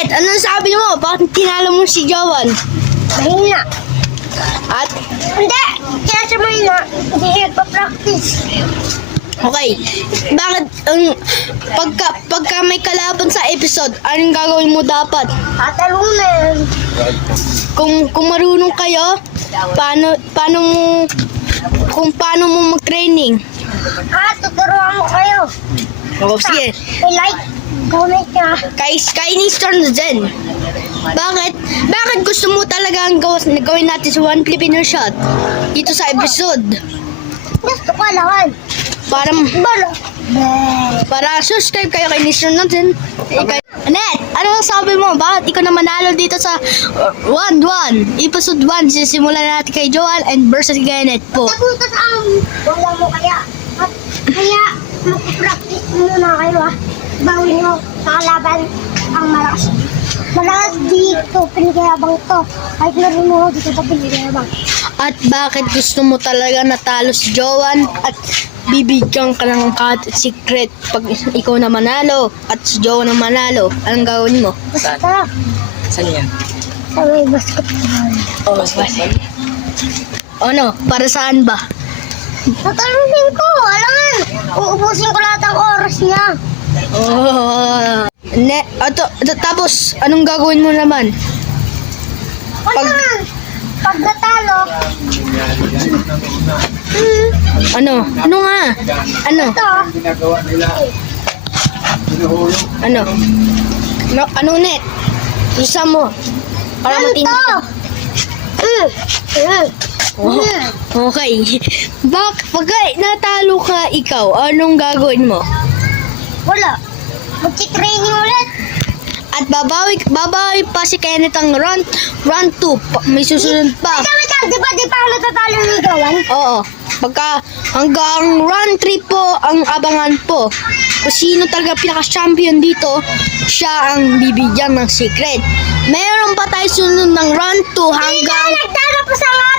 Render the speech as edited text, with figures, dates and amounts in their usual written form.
Net, anong sabi mo? Bakit tinalo mo si Jowan? Mahina. At, Hindi. Kaya siya mahina. Hindi nagpa-practice. okay. Bakit, pagka may kalaban sa episode, anong gagawin mo dapat? Tatalunan. Kung marunong kayo, paano mo mag-training? Tuturuan mo kayo. O, sige. I-like, comment ka. Kay Nistor na dyan. Bakit gusto mo talaga ang gawin natin sa One Filipino Shot dito sa episode? Gusto ko lawan. Para subscribe kayo kay Nistor na dyan. Net, ano sabi mo? Bakit ikaw na manalo dito sa 1-1? Episode 1, sisimulan natin kay Joel and versus kay Net po. Nagutas ang wala mo kaya. Kaya, mag-practice muna kayo Bawin nyo sa kalaban ang malakas. Malakas dito, pinagayabang to. Kahit marunong dito pa pinagayabang. At bakit gusto mo talaga natalo si Joan at bibigyan ka ng secret pag ikaw na manalo at si Joan na manalo? Anong gagawin mo? Basta, Saan yan? sa may basketball. Basketball. Ano? Para saan ba? Tatalunin ko, alangan. Uubusin ko lahat ang oras niya. Tapos, anong gagawin mo naman? Alangan. Pag natalo, Ano? Ano nga? Ano? ito, Ano? Ano, Net? Isa mo. Para matindi ka. Okay. Pagka natalo ka ikaw, anong gagawin mo? wala. Magti-training ulit. At babawi pa si Kenneth ang round 2. May susunod pa. Wait lang, di ba ako natatalo ni Gawan? Oo. Hanggang round 3 po ang abangan po. Kung sino talaga pinaka-champion dito, siya ang bibigyan ng secret. Meron pa tayo sunod ng round 2 hanggang... Nagtalo pa sa mga